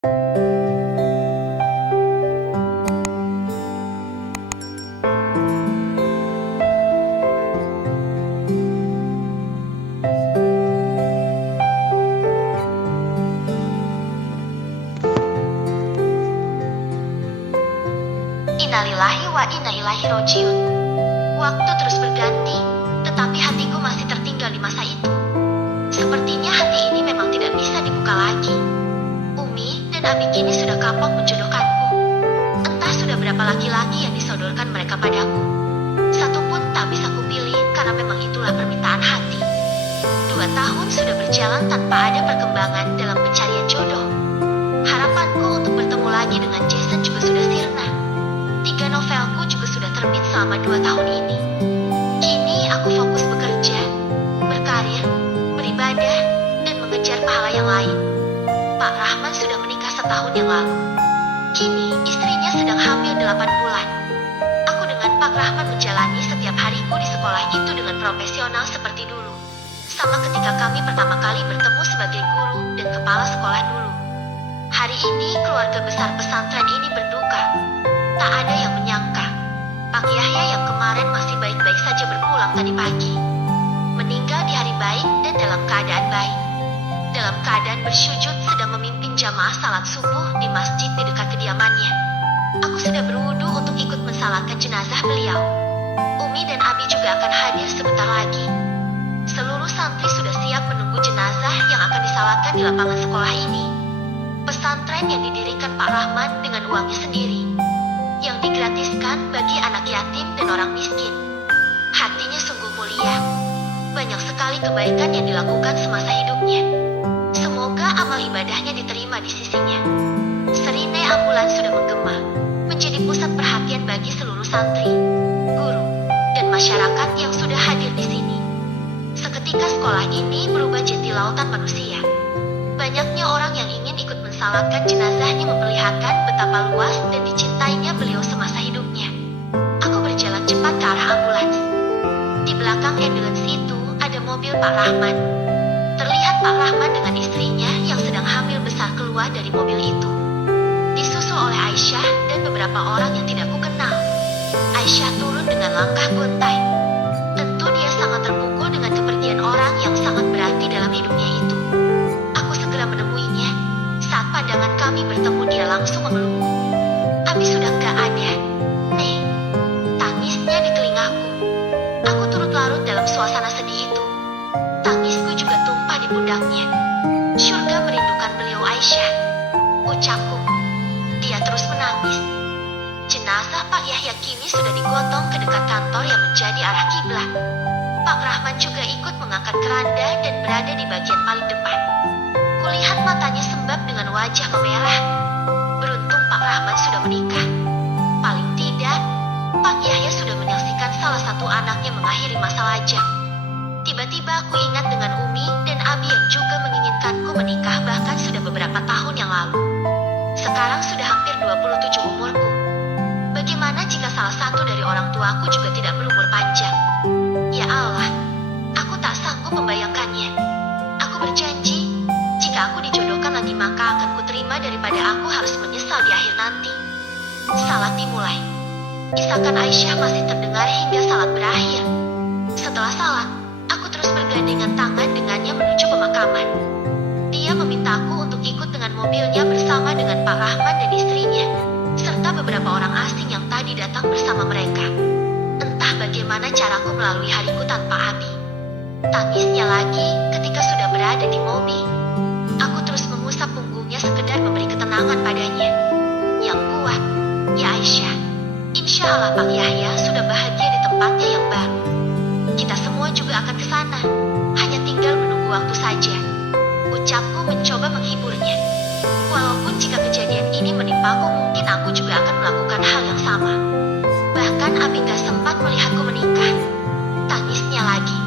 Innalillahi wa inna ilaihi rojiun. Waktu terus berganti, tetapi hatiku masih tertinggal di masa itu. Sepertinya hati ini memang tidak bisa dibuka lagi. Umi dan Abi kini sudah kapok menjodohkanku. Entah sudah berapa laki-laki yang disodorkan mereka padaku. Satu pun tak bisa kupilih karena memang itulah permintaan hati. 2 tahun sudah berjalan tanpa ada perkembangan dalam pencarian jodoh. Harapanku untuk bertemu lagi dengan Jason juga sudah sirna. 3 novelku juga sudah terbit selama 2 tahun ini. Kini aku fokus bekerja, berkarir, beribadah, dan mengejar pahala yang lain. Pak Rahman sudah menikah setahun yang lalu. Kini istrinya sedang hamil 8 bulan. Aku dengan Pak Rahman menjalani setiap hariku di sekolah itu dengan profesional seperti dulu. Sama ketika kami pertama kali bertemu sebagai guru dan kepala sekolah dulu. Hari ini keluarga besar pesantren ini berduka. Tak ada yang menyangka, Pak Yahya yang kemarin masih baik-baik saja berpulang tadi pagi. Meninggal di hari baik dan dalam keadaan baik. Dalam keadaan bersujud sedang memimpin jamaah salat subuh di masjid di dekat kediamannya. Aku sudah berwudu untuk ikut mensalatkan jenazah beliau. Umi dan Abi juga akan hadir sebentar lagi. Seluruh santri sudah siap menunggu jenazah yang akan disalatkan di lapangan sekolah ini. Pesantren yang didirikan Pak Rahman dengan uangnya sendiri, yang digratiskan bagi anak yatim dan orang miskin. Hatinya sungguh mulia. Banyak sekali kebaikan yang dilakukan semasa hidupnya. Semoga amal ibadahnya diterima di sisinya. Serinai ambulans sudah menggema, menjadi pusat perhatian bagi seluruh santri, guru, dan masyarakat yang sudah hadir di sini. Seketika sekolah ini berubah jadi lautan manusia. Banyaknya orang yang ingin ikut mensalatkan jenazahnya memperlihatkan betapa luas dan dicintainya beliau semasa hidupnya. Aku berjalan cepat ke arah ambulans. Di belakang ambulans itu ada mobil Pak Rahman. Terlihat Pak Rahman dengan istrinya yang sedang hamil besar keluar dari mobil itu. Disusul oleh Aisyah dan beberapa orang yang tidak kukenal. Aisyah turun dengan langkah gontai. Tentu dia sangat terpukul dengan kepergian orang yang sangat berarti dalam hidupnya itu. Aku segera menemuinya. Saat pandangan kami bertemu, dia langsung memelukku. Abi sudah gak ada. Nih, tangisnya di telingaku. Aku turut larut dalam suasana sedih itu. Tangisku juga tumpah di pundaknya. Syurga merindukan beliau, Aisyah, ucapku. Dia terus menangis. Jenazah Pak Yahya kini sudah digotong ke dekat kantor yang menjadi arah kiblat. Pak Rahman juga ikut mengangkat keranda dan berada di bagian paling depan. Kulihat matanya sembab dengan wajah memerah. Beruntung Pak Rahman sudah menikah. Paling tidak, Pak Yahya sudah menyaksikan salah satu anaknya mengakhiri masa lajang. Tiba-tiba aku ingat dengan Umi dan Abi yang juga menginginkanku menikah bahkan sudah beberapa tahun yang lalu. Sekarang sudah hampir 27 umurku. Bagaimana jika salah satu dari orang tuaku juga tidak berumur panjang? Ya Allah, aku tak sanggup membayangkannya. Aku berjanji, jika aku dijodohkan lagi maka akan kuterima daripada aku harus menyesal di akhir nanti. Salat dimulai. Isakan Aisyah masih terdengar hingga salat berakhir. Setelah salat, aku terus bergandengan tangan dengannya menuju pemakaman. Dia memintaku untuk ikut dengan mobilnya bersama dengan Pak Rahman dan istrinya, serta beberapa orang asing yang tadi datang bersama mereka. Entah bagaimana caraku melalui hariku tanpa Abi. Tangisnya lagi ketika sudah berada di mobil. Aku terus mengusap punggungnya sekedar memberi ketenangan padanya. Yang kuat, ya Aisyah. Insya Allah Pak Yahya sudah bahagia di tempatnya yang baru. Kita semua juga akan ke sana. Hanya tinggal menunggu waktu saja. Ucapku mencoba menghiburnya. Walaupun jika kejadian ini menimpaku, mungkin aku juga akan melakukan hal yang sama. Bahkan Abi gak sempat melihatku menikah. Tangisnya lagi.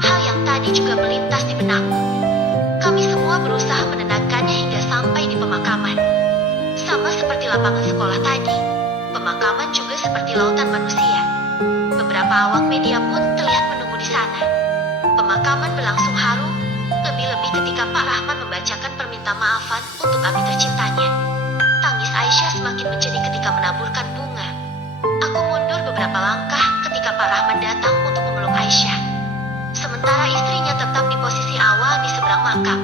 Hal yang tadi juga melintas di benakku. Kami semua berusaha menenangkannya hingga sampai di pemakaman. Sama seperti lapangan sekolah tadi, pemakaman juga seperti lautan manusia. Beberapa awak media pun terlihat menunggu di sana. Pemakaman berlangsung haru, lebih-lebih ketika Pak Rahman membacakan permintaan maafan untuk Abi tercintanya. Rahman datang untuk memeluk Aisyah. Sementara istrinya tetap di posisi awal di seberang makam.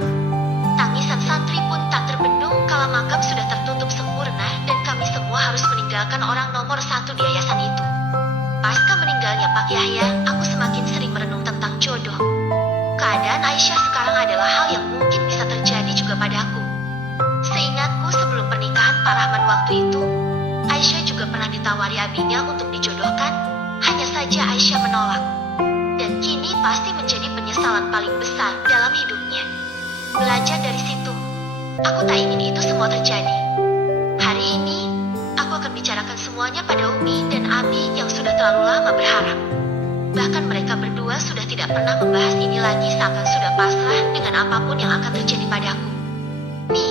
Tangisan santri pun tak terbendung kala makam sudah tertutup sempurna dan kami semua harus meninggalkan orang nomor 1 di yayasan itu. Pasca meninggalnya Pak Yahya, aku semakin sering merenung tentang jodoh. Keadaan Aisyah sekarang adalah hal yang mungkin bisa terjadi juga padaku. Seingatku sebelum pernikahan Pak Rahman waktu itu, Aisyah juga pernah ditawari abinya untuk dijodohkan, hanya saja Aisyah menolak. Dan kini pasti menjadi penyesalan paling besar dalam hidupnya. Belajar dari situ, aku tak ingin itu semua terjadi. Hari ini, aku akan bicarakan semuanya pada Umi dan Abi yang sudah terlalu lama berharap. Bahkan mereka berdua sudah tidak pernah membahas ini lagi seakan sudah pasrah dengan apapun yang akan terjadi padaku. Mi,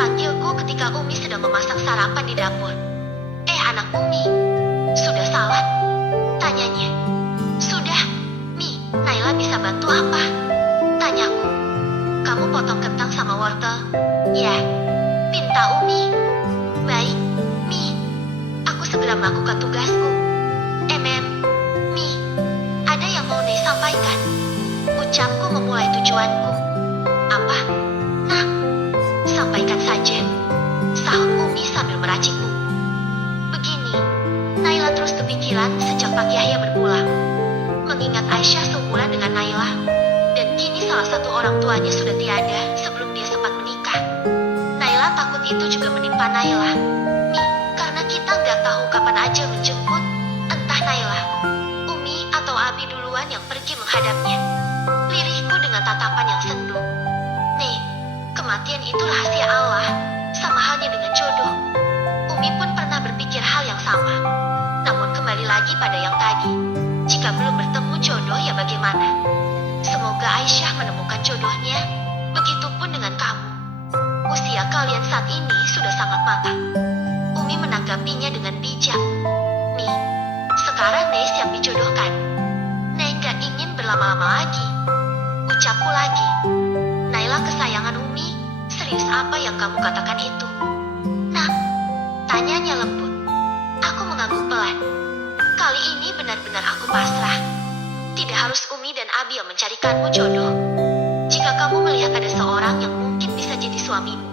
panggilku ketika Umi sedang memasak sarapan di dapur. Anak Umi, sudah salat? Tanyanya. Sudah, Mi, Naila bisa bantu apa? Tanyaku. Kamu potong kentang sama wortel? Ya, pinta Umi. Baik, Mi. Aku segera melakukan tugasku. Mi, ada yang mau Nei sampaikan. Ucapku memulai tujuanku. Apa? Nah, sampaikan saja. Sahut Umi sambil meracikku. Begini, Naila terus kepikiran sejak Pak Yahya berpulang. Mengingat Aisyah seumuran dengan Naila, dan kini salah satu orang tuanya sudah tiada sebelum dia sempat menikah. Naila takut itu juga menimpa Naila. Mi, karena kita nggak tahu kapan ajal menjemput, entah Naila, Umi atau Abi duluan yang pergi menghadapnya. Lirihku dengan tatapan yang sendu. Nih, kematian itu rahasia Allah, sama halnya dengan jodoh. Umi pun pernah berpikir hal yang sama. Namun kembali lagi pada yang tadi. Jika belum bertemu jodoh ya bagaimana? Semoga Aisyah menemukan jodohnya. Begitupun dengan kamu. Usia kalian saat ini sudah sangat matang. Umi menanggapinya dengan bijak. Mi, sekarang Nei siap dijodohkan. Nei gak ingin berlama-lama lagi. Ucapku lagi. Naila kesayangan Umi, serius apa yang kamu katakan itu? Nah, tanyanya lembut. Aku mengangguk pelan. Kali ini benar-benar aku pasrah. Tidak harus Umi dan Abi yang mencarikanmu jodoh. Jika kamu melihat ada seorang yang mungkin bisa jadi suamimu,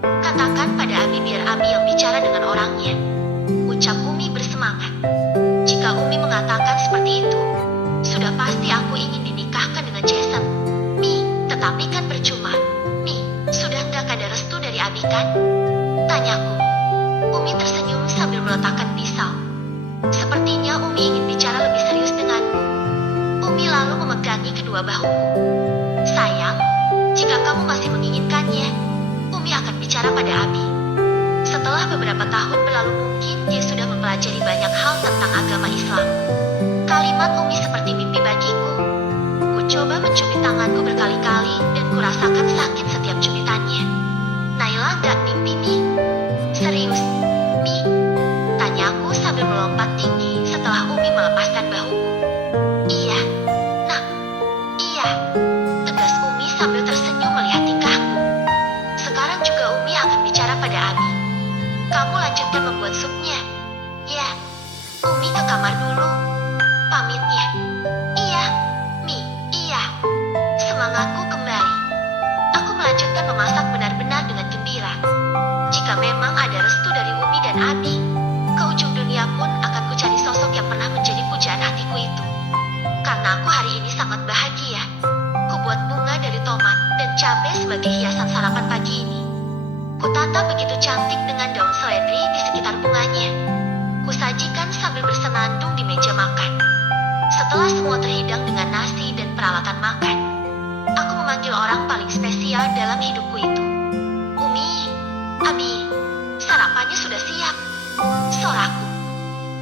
katakan pada Abi biar Abi yang bicara dengan orangnya. Ucap Umi bersemangat. Jika Umi mengatakan seperti itu, sudah pasti aku ingin dinikahkan dengan Jason. Mi, tetapi kan percuma. Mi, sudah nggak ada restu dari Abi kan? Tanyaku. Umi tersenyum sambil meletakkan pisau. Sepertinya Umi ingin bicara lebih serius denganku. Umi lalu memegangi kedua bahuku. Sayang, jika kamu masih menginginkannya, Umi akan bicara pada Abi. Setelah beberapa tahun berlalu mungkin dia sudah mempelajari banyak hal tentang agama Islam. Kalimat Umi seperti mimpi bagiku. Ku coba mencubit tanganku berkali-kali dan kurasakan sakit setiap cubitannya. Naila gak mimpi, Mi? Serius, Mi? Tanyaku sambil melompat tinggi setelah Umi melepaskan bahuku. Iya, nak. Iya. Tegas Umi sambil tersenyum melihat tingkahku. Sekarang juga Umi akan bicara pada Abi. Kamu lanjutkan membuat supnya. Ya. Umi ke kamar dulu. Pamitnya. Iya, Mi. Iya. Semangatku kembali. Aku melanjutkan memasak benar-benar dengan gembira. Jika memang ada restu dari Umi dan Abi, ke ujung dunia pun akan kucari sosok yang pernah menjadi pujaan hatiku itu. Karena aku hari ini sangat bahagia. Kubuat bunga dari tomat dan cabai sebagai hiasan sarapan pagi ini. Kutata begitu cantik dengan daun seledri di sekitar bunganya. Kusajikan sambil bersenandung di meja makan. Setelah semua terhidang dengan nasi dan peralatan makan, aku memanggil orang paling spesial dalam hidupku itu. Umi, Abi, sarapannya sudah siap. Soraku.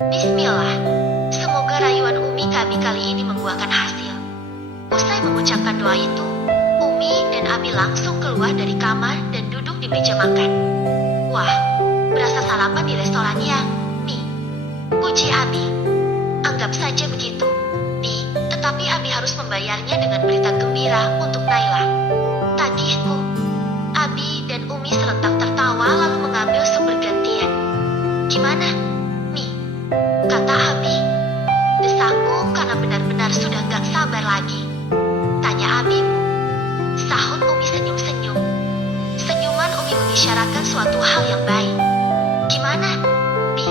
Bismillah. Semoga rayuan Umi ke Abi kali ini membuahkan hasil. Usai mengucapkan doa itu, Umi dan Abi langsung keluar dari kamar dan duduk di meja makan. Wah, berasa sarapan di restoran ya, Mi. Puji Abi. Anggap saja begitu, Di. Tetapi Abi harus membayarnya dengan berita gembira untuk Naila. Tagihku. Abi dan Umi serentak tertawa lalu mengambil sup bergantian. Gimana, Mi? Kata Abi. Desakku. mengisyaratkan suatu hal yang baik. Gimana, Bi?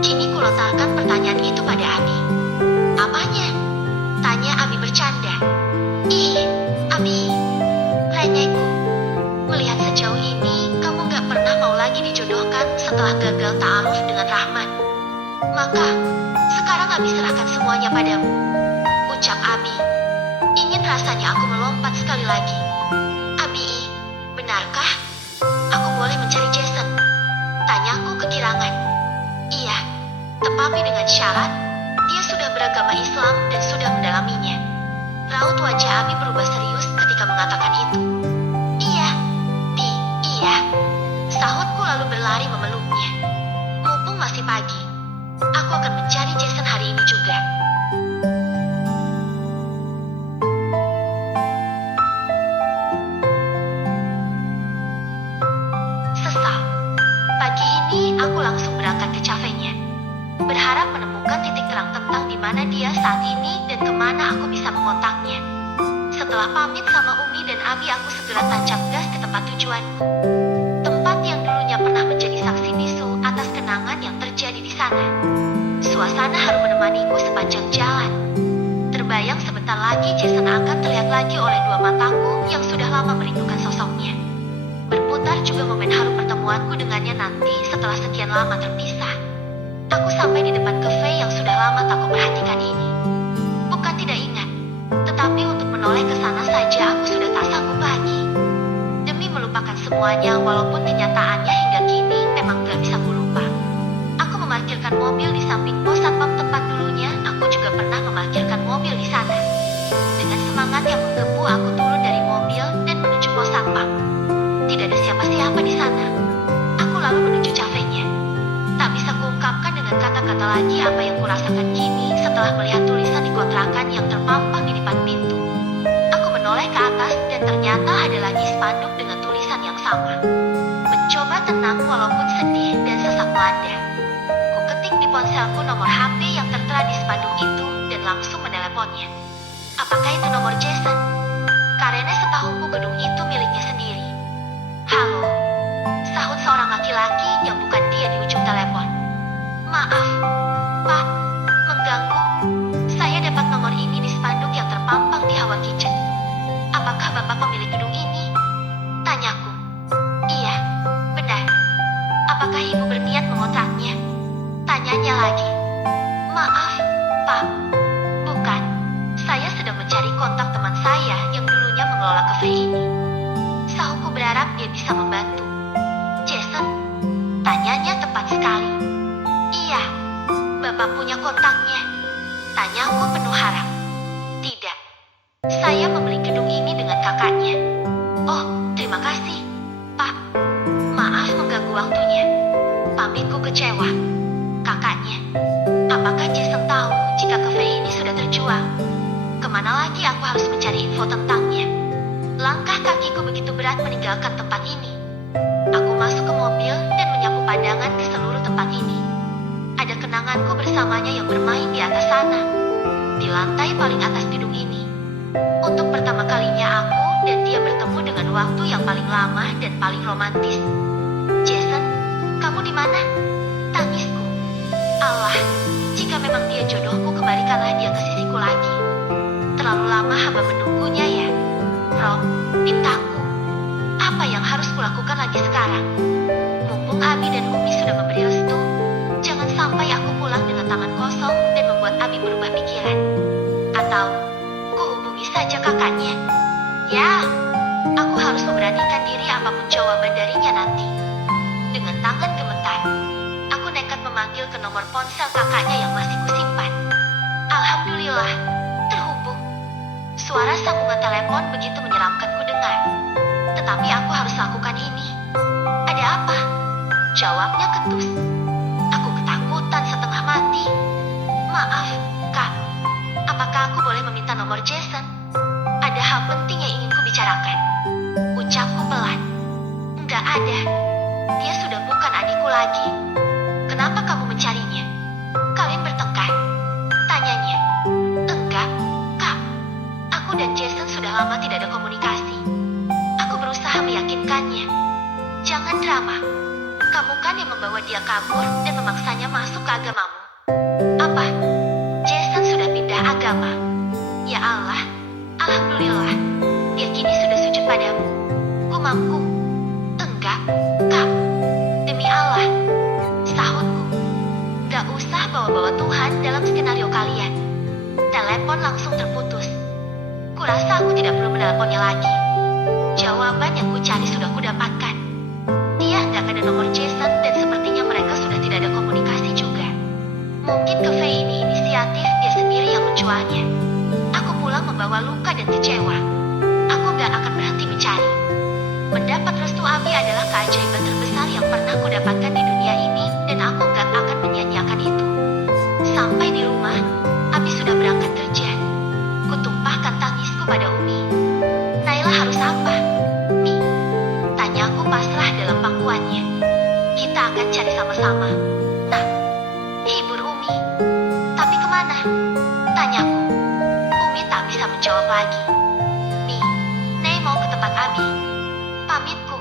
Kini kulontarkan pertanyaan itu pada Abi. Apanya? Tanya Abi bercanda. Ih, Abi, renyekku. Melihat sejauh ini, kamu gak pernah mau lagi dijodohkan setelah gagal ta'aruf dengan Rahman. Maka, sekarang Abi serahkan semuanya padamu. Ucap Abi. Ingin rasanya aku melompat sekali lagi. Abi, benarkah? Aku boleh mencari Jason? Tanyaku kegirangan. Iya, tetapi dengan syarat, dia sudah beragama Islam dan sudah mendalaminya. Raut wajah Abi berubah serius ketika mengatakan itu. Iya, Bi, iya. Sahutku lalu berlari memeluknya. Mumpung masih pagi, aku akan mencari Jason hari ini juga. Sesal. Pagi ini aku langsung berangkat ke kafenya. Berharap menemukan titik terang tentang di mana dia saat ini dan kemana aku bisa mengontaknya. Setelah pamit sama Umi dan Abi, aku segera tancap gas ke tempat tujuanku. Tempat yang dulunya pernah menjadi saksi bisu atas kenangan yang terjadi di sana. Suasana harum menemaniku sepanjang jalan. Terbayang sebentar lagi Jason akan terlihat lagi oleh dua mataku yang sudah lama merindukan sosoknya. Berputar juga momen harum pertemuanku dengannya nanti setelah sekian lama terpisah. Aku sampai di depan kafe yang sudah lama tak kuperhatikan ini. Bukan tidak ingat, tetapi untuk menoleh ke sana saja aku sudah tak sanggup lagi. Demi melupakan semuanya, walaupun kenyataannya hingga kini memang gak bisa kulupa. Aku memarkirkan mobil di samping pos satpam tempat dulunya aku juga pernah memarkirkan mobil di sana. Dengan semangat yang menggebu, aku turun dari mobil dan menuju pos satpam. Tidak ada siapa-siapa di sana. Aku lalu menuju kafenya. Tak bisa kuungkapkan dengan kata-kata lagi apa yang kurasakan kini setelah melihat tulisan di kontrakan yang terpampang di depan pintu. Aku menoleh ke atas dan ternyata ada lagi spanduk dengan tulisan yang sama. Mencoba tenang walaupun sedih dan sesak melanda. Ku ketik di ponselku nomor HP yang tertera di spanduk itu dan langsung meneleponnya. Apakah itu nomor Jason? Karena setahuku gedung itu miliknya sendiri. Halo, sahut seorang laki-laki yang bukan dia di ujung telepon. Maaf, Pak, mengganggu. Saya dapat nomor ini di spanduk yang terpampang di Hawa Kitchen. Apakah Bapak pemilik gedung ini? Tanyaku. Iya, benar. Apakah Ibu berniat mengontraknya? Tanyanya lagi. Maaf, Pak. Bukan. Saya sedang mencari kontak teman saya yang dulunya mengelola kafe ini. Sahutku berharap dia bisa membantu. Jason? Tanyanya tepat sekali. Iya, Bapak punya kontaknya. Tanyaku penuh harap. Tidak. Saya membeli gedung ini dengan kakaknya. Oh, terima kasih, Pak. Maaf mengganggu waktunya. Pamitku kecewa. Kakaknya. Apakah Jason tahu jika kafe ini sudah terjual? Kemana lagi aku harus mencari info tentangnya? Langkah kakiku begitu berat meninggalkan tempat ini. Aku masuk ke mobil dan menyapu pandangan ke seluruh tempat ini. Ada kenanganku bersamanya yang bermain di atas sana, di lantai paling atas gedung ini. Untuk pertama kalinya aku dan dia bertemu dengan waktu yang paling lama dan paling romantis. Jason, kamu di mana? Tangisku. Allah, jika memang dia jodohku, kembalikanlah dia ke sisiku lagi. Terlalu lama hamba menunggunya ya. Rob, pintaku. Apa yang harus kulakukan lagi sekarang? Mumpung Abi dan Umi sudah memberi restu, jangan sampai aku pulang dengan tangan kosong dan membuat Abi berubah pikiran. Atau, kuhubungi saja kakaknya. Ya, aku harus memberanikan diri apapun jawaban darinya nanti. Dengan tangan gemetar, aku nekat memanggil ke nomor ponsel kakaknya yang masih kusimpan. Alhamdulillah, terhubung. Suara sambungan telepon begitu menyeramkan ku dengar. Tetapi aku harus lakukan ini. Ada apa? Jawabnya ketus. Aku ketakutan setengah mati. Maaf, Kak. Apakah aku boleh meminta nomor Jason? Ada hal penting yang ingin ku bicarakan. Ucapku pelan. Enggak ada. Dia sudah bukan adikku lagi. Kenapa kamu mencarinya? Kalian bertengkar? Tanyanya. Enggak, Kak. Aku dan Jason sudah lama tidak ada komunikasi. Aku berusaha meyakinkannya. Jangan drama. Kamu kan yang membawa dia kabur dan memaksanya masuk ke agamamu. Apa? Jason sudah pindah agama? Ya Allah, alhamdulillah. Dia kini sudah sujud padamu. Gumamku. Enggak, Kak. Demi Allah. Sahutku. Gak usah bawa-bawa Tuhan dalam skenario kalian. Telepon langsung terputus. Kurasa aku tidak perlu menelponnya lagi. Jawaban yang kucari sudah kudapatkan. Dia nggak ada nomor Jason dan sepertinya mereka sudah tidak ada komunikasi juga. Mungkin cafe ini inisiatif dia sendiri yang menjualnya. Aku pulang membawa luka dan kecewa. Aku nggak akan berhenti mencari. Mendapat restu Abi adalah keajaiban terbesar yang pernah kudapatkan di dunia ini dan aku nggak akan menyia-nyiakan itu. Sampai di rumah, Abi sudah berangkat kerja. Kutumpahkan tangisku pada Umi. Naila harus apa? Mi, tanyaku pasrah dalam pangkuannya. Kita akan cari sama-sama. Nah, hibur Umi. Tapi kemana? Tanyaku. Umi tak bisa menjawab lagi. Mi, Nei mau ke tempat Abi. Pamitku.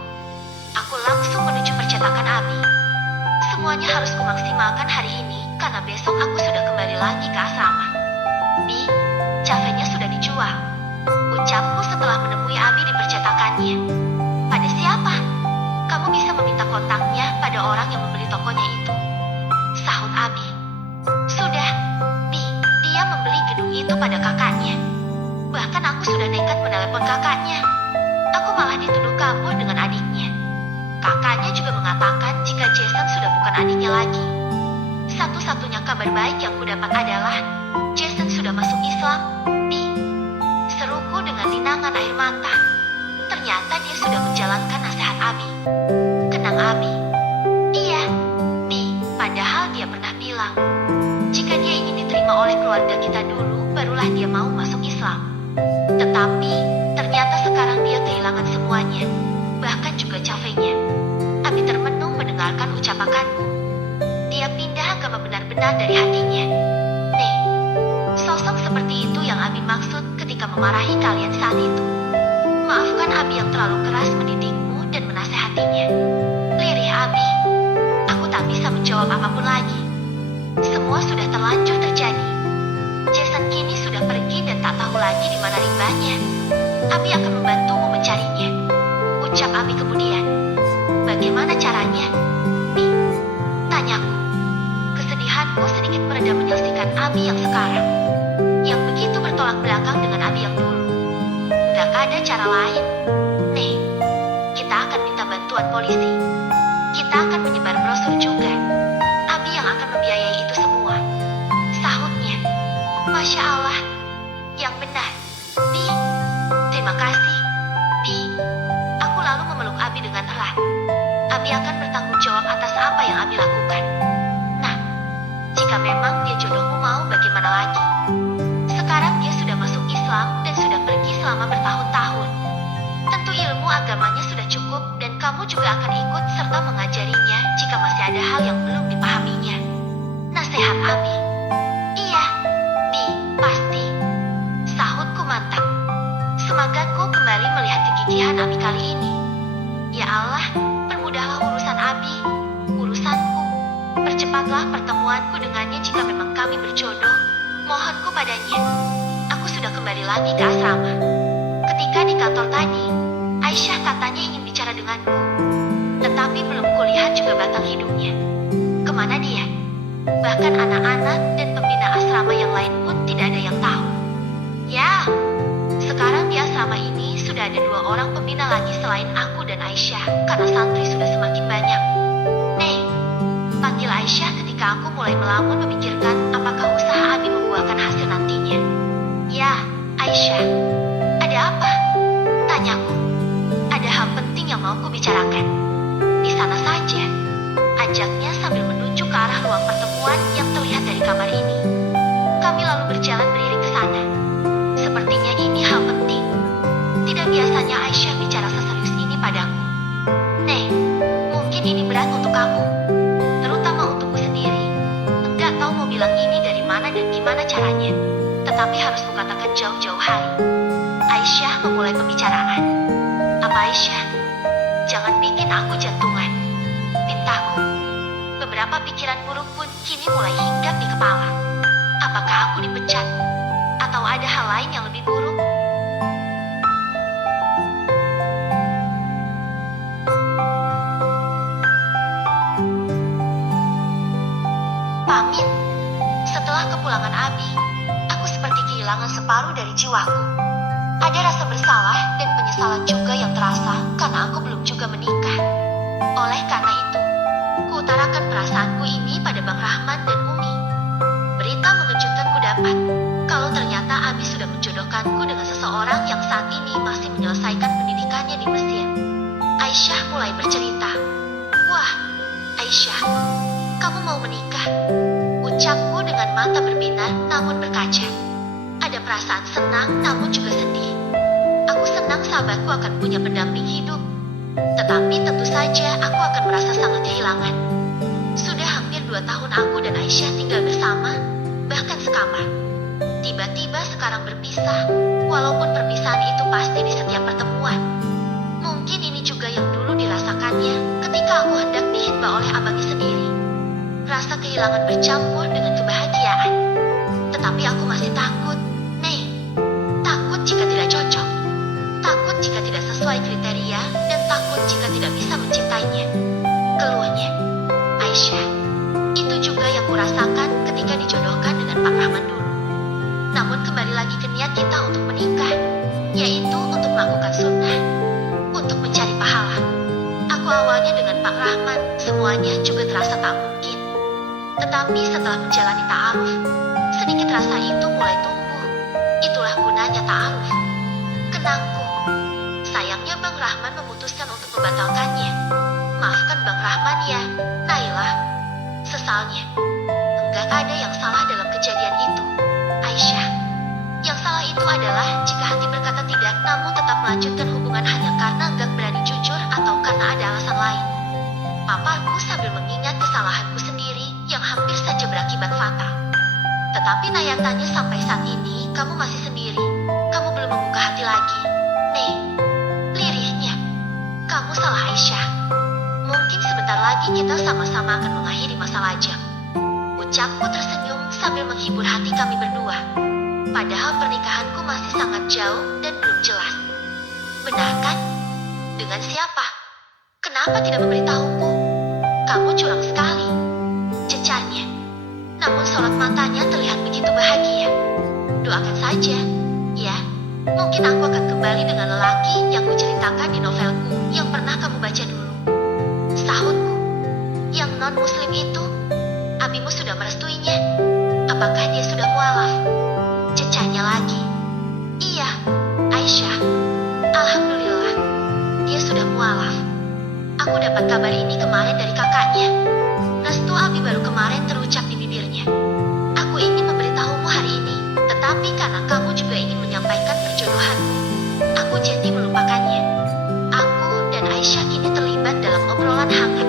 Aku langsung menuju percetakan Abi. Semuanya harus kumaksimalkan hari ini karena besok aku sudah kembali lagi ke asrama. Bi, cafenya sudah dijual. Ucapku setelah menemui Abi di percetakannya. Pada siapa? Kamu bisa meminta kontaknya pada orang yang membeli tokonya itu. Sahut Abi. Sudah, Bi, dia membeli gedung itu pada kakaknya. Bahkan aku sudah nekat menelepon kakaknya. Aku malah dituduh kabur dengan adiknya. Kakaknya juga mengatakan jika Jason sudah bukan adiknya lagi. Satu-satunya kabar baik yang kudapat adalah Jason sudah masuk Islam, Bi. Seruku dengan linangan air mata. Ternyata dia sudah menjalankan nasihat Abi. Kenang Abi. Iya, Bi. Padahal dia pernah bilang, jika dia ingin diterima oleh keluarga kita dulu, barulah dia mau masuk Islam. Tetapi, ternyata sekarang dia kehilangan semuanya. Bahkan juga cafenya. Abi termenung mendengarkan ucapanku. Dia pindah agama benar-benar dari hatinya. Nih, sosok seperti itu yang Abi maksud ketika memarahi kalian saat itu. Maafkan Abi yang terlalu keras mendidikmu dan menasehatinya. Lirih Abi. Aku tak bisa menjawab apapun lagi. Semua sudah terlanjur terjadi. Jason kini sudah pergi dan tak tahu lagi di mana rimbanya. Abi akan membantumu mencarinya. Ucap Abi kemudian. Bagaimana caranya? Bi, tanyaku. Kesedihanku sedikit mereda menyaksikan Abi yang sekarang. Yang begitu bertolak belakang dengan Abi yang dulu. Gak ada cara lain. Nih, kita akan minta bantuan polisi. Kita akan menyebar brosur juga. Abi yang akan membiayai itu semua. Sahutnya. Masya Allah. Yang benar. Bi, terima kasih. Bi, aku lalu memeluk Abi dengan erat. Abi akan bertanggung jawab atas apa yang Abi lakukan. Nah, jika memang dia jodohmu mau bagaimana lagi? Sekarang dia sudah masuk Islam dan sudah pergi selama bertahun-tahun. Tentu ilmu agamanya sudah cukup dan kamu juga akan ikut serta mengajarinya jika masih ada hal yang belum dipahaminya. Nasihat Abi. Iya, Bi, pasti. Sahutku mantap. Semagaku kembali melihat kegigihan Abi kali ini. Ya Allah, permudahlah urusan Abi, urusanku. Percepatlah pertemuanku dengannya jika memang kami berjodoh. Mohonku padanya. Aku sudah kembali lagi ke asrama. Ketika di kantor tadi, Aisyah katanya ingin bicara denganku. Tetapi belum kulihat juga batang hidungnya. Kemana dia? Bahkan anak-anak dan pembina asrama yang lain pun tidak ada yang tahu. Ya, sekarang di asrama ini sudah ada 2 orang pembina lagi selain aku dan Aisyah karena santri sudah semakin banyak. Nih, panggil Aisyah ketika aku mulai melamun memikirkan apakah usaha Abi membuahkan hasil nantinya. Ya, Aisyah. Ada apa? Tanyaku. Ada hal penting yang mau kubicarakan. Di sana saja. Ajaknya sambil menunjuk ke arah ruang pertemuan yang terlihat dari kamar ini. Kami lalu berjalan beriring ke sana. Sepertinya ini hal penting. Tidak biasanya Aisyah bicara seserius ini padaku. Nih, mungkin ini berat untuk kamu. Terutama untukku sendiri. Enggak tahu mau bilang ini dari mana dan gimana caranya. Tetapi harus kukatakan jauh-jauh hari. Aisyah memulai pembicaraan. Apa Aisyah? Jangan bikin aku jantungan. Pintaku, beberapa pikiran buruk pun kini mulai hinggap di kepala. Apakah aku dipecat? Atau ada hal lain yang lebih buruk? Pamit. Setelah kepulangan Abi, aku seperti kehilangan separuh dari jiwaku. Ada rasa bersalah dan penyesalan juga yang terasa karena aku belum juga menikah. Oleh karena itu, kuutarakan perasaanku ini pada Bang Rahman dan Umi. Berita mengejutkan ku dapat kalau ternyata Abi sudah menjodohkanku dengan seseorang yang saat ini masih menyelesaikan pendidikannya di Mesir. Aisyah mulai bercerita. Wah, Aisyah, kamu mau menikah? Ucapku dengan mata berbinar namun berkaca. Ada perasaan senang namun juga sedih. Aku senang sahabatku akan punya pendamping hidup. Tetapi tentu saja aku akan merasa sangat kehilangan. Sudah hampir 2 tahun aku dan Aisyah tinggal bersama, bahkan sekamar. Tiba-tiba sekarang berpisah, walaupun perpisahan itu pasti di setiap pertemuan. Mungkin ini juga yang dulu dirasakannya ketika aku hendak dihitbah oleh abangnya sendiri. Rasa kehilangan bercampur dengan kebahagiaan. Tetapi aku masih takut, Nei. Takut jika tidak cocok. Takut jika tidak sesuai kriteria, dan takut jika tidak bisa mencintainya. Keluhnya. Aisyah, itu juga yang kurasakan ketika dijodohkan dengan Pak Rahman dulu. Namun kembali lagi ke niat kita untuk menikah, yaitu untuk melakukan sunnah, untuk mencari pahala. Aku awalnya dengan Pak Rahman, semuanya juga terasa tak mungkin. Tetapi setelah menjalani ta'aruf, sedikit rasa itu mulai tumbuh. Itulah gunanya ta'aruf. Kenangku. Sayangnya Bang Rahman memutuskan untuk membatalkannya. Maafkan Bang Rahman ya, Naila. Sesalnya. Enggak ada yang salah dalam kejadian itu, Aisyah. Yang salah itu adalah jika hati berkata tidak namun tetap melanjutkan hubungan hanya karena enggak berani jujur atau karena ada alasan lain. Papaku sambil mengingat kesalahanku sendiri yang hampir saja berakibat fatal. Tetapi nyatanya sampai saat ini kamu masih sendiri. Kamu belum membuka hati lagi. Nih, lirihnya. Kamu salah Aisyah. Mungkin sebentar lagi kita sama-sama akan mengakhiri masa lajang. Ucapku tersenyum sambil menghibur hati kami berdua. Padahal pernikahanku masih sangat jauh dan belum jelas. Benar kan? Dengan siapa? Kenapa tidak memberitahuku? Kamu curang sekali. Cecarnya. Namun sorot matanya terlihat begitu bahagia. Doakan saja, ya. Mungkin aku akan kembali dengan lelaki yang kuceritakan di novelku yang pernah kamu baca dulu. Sahutku. Yang non-muslim itu, abimu sudah merestuinya. Apakah dia sudah mualaf? Cecarnya lagi. Iya, Aisyah. Alhamdulillah. Dia sudah mualaf. Aku dapat kabar ini kemarin dari kakaknya. Restu Abi baru kemarin terucap di bibirnya. Aku ingin memberitahumu hari ini, tetapi karena kamu juga ingin menyampaikan perjodohanmu, aku jadi melupakannya. Aku dan Aisyah kini terlibat dalam obrolan hangat.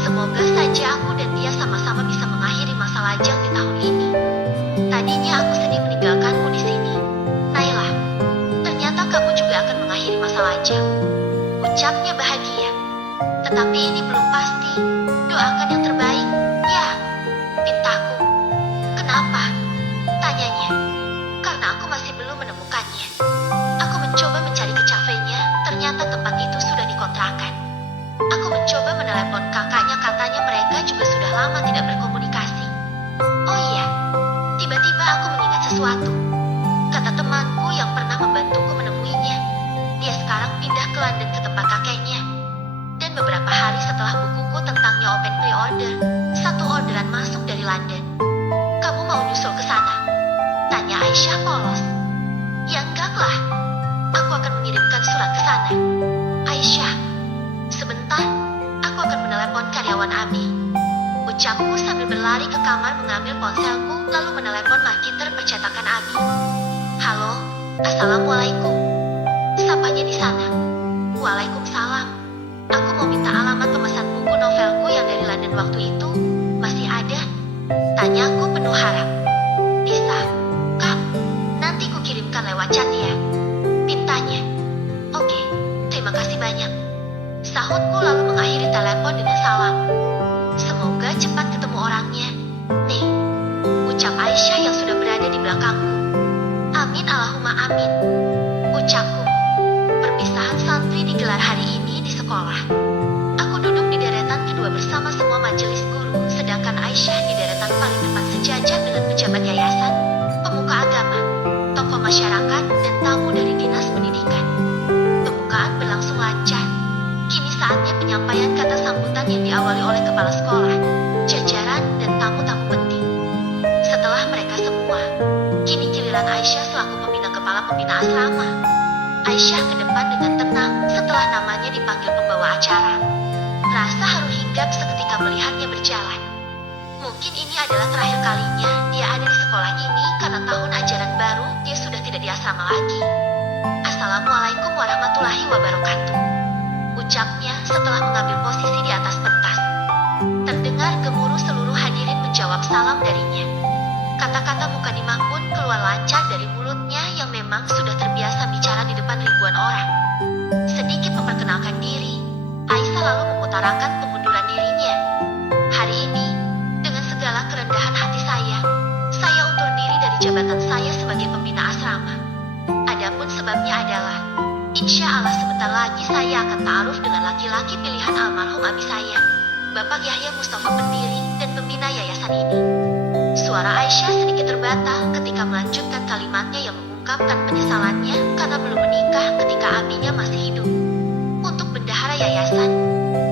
Semoga saja aku dan dia sama-sama bisa mengakhiri masa lajang di tahun ini. Tadinya aku sedih meninggalkanmu di sini. Naila, ternyata kamu juga akan mengakhiri masa lajang. Ucapnya bahagia. Tetapi ini belum pasti. Doakan yang terbaik, ya. Pintaku. Kenapa? Tanyanya. Karena aku masih belum menemukannya. Aku mencoba mencari ke kafenya, ternyata tempat itu sudah dikontrakan. Aku mencoba menelepon kakaknya, katanya mereka juga sudah lama tidak berkomunikasi. Oh iya, tiba-tiba aku mengingat sesuatu. Kata temanku yang pernah membantuku menemuinya, dia sekarang pindah ke London ke tempat kakeknya. Dan beberapa hari setelah bukuku tentangnya open pre-order, satu orderan masuk dari London. Kamu mau nyusul ke sana? Tanya Aisyah polos. Ya enggak lah. Aku akan mengirimkan surat ke sana. Aisyah, sebentar. Aku akan menelepon karyawan Abi. Ucapku sambil berlari ke kamar mengambil ponselku lalu menelepon marketer percetakan Abi. Halo, Assalamualaikum. Sapanya di sana. Waalaikumsalam. Aku mau minta alamat pemesan buku novelku yang dari London waktu itu. Masih ada? Tanyaku penuh harap. Bisa, Kak. Nanti kukirimkan lewat chat ya. Pintanya. Oke, terima kasih banyak. Sahutku mengakhiri telepon dengan salam. Semoga cepat ketemu orangnya. Nih, ucap Aisyah yang sudah berada di belakangku. Amin Allahumma amin, ucapku. Perpisahan santri digelar hari ini di sekolah. Aku duduk di deretan kedua bersama semua majelis guru, sedangkan Aisyah di deretan paling depan sejajar dengan pejabat yayasan, pemuka agama, tokoh masyarakat, dan tamu dari dinas pendidikan. Pembukaan berlangsung lancar. Kini saatnya penyampaian kata sambutan yang diawali oleh kepala sekolah, jajaran, dan tamu-tamu penting. Setelah mereka semua, kini giliran Aisyah selaku kepala pembina asrama. Aisyah ke depan dengan tenang setelah namanya dipanggil pembawa acara. Rasa haru hinggap seketika melihatnya berjalan. Mungkin ini adalah terakhir kalinya dia ada di sekolah ini karena tahun ajaran baru dia sudah tidak di asrama lagi. Assalamualaikum warahmatullahi wabarakatuh, ucapnya setelah mengambil posisi di atas pentas. Terdengar gemuruh seluruh hadirin menjawab salam darinya. Kata-kata mukadimah pun keluar lancar dari mulutnya yang memang sudah terbiasa bicara di depan ribuan orang. Sedikit memperkenalkan diri, Aisyah lalu mengutarakan pengunduran dirinya. Hari ini, dengan segala kerendahan hati saya undur diri dari jabatan saya sebagai pembina asrama. Adapun sebabnya adalah, insya Allah sebentar lagi saya akan ta'aruf dengan laki-laki pilihan almarhum abi saya, Bapak Yahya Mustafa, pendiri dan pembina yayasan ini. Suara Aisyah sedikit terbatal ketika melanjutkan kalimatnya yang mengungkapkan penyesalannya karena belum menikah ketika abinya masih hidup. Untuk bendahara yayasan,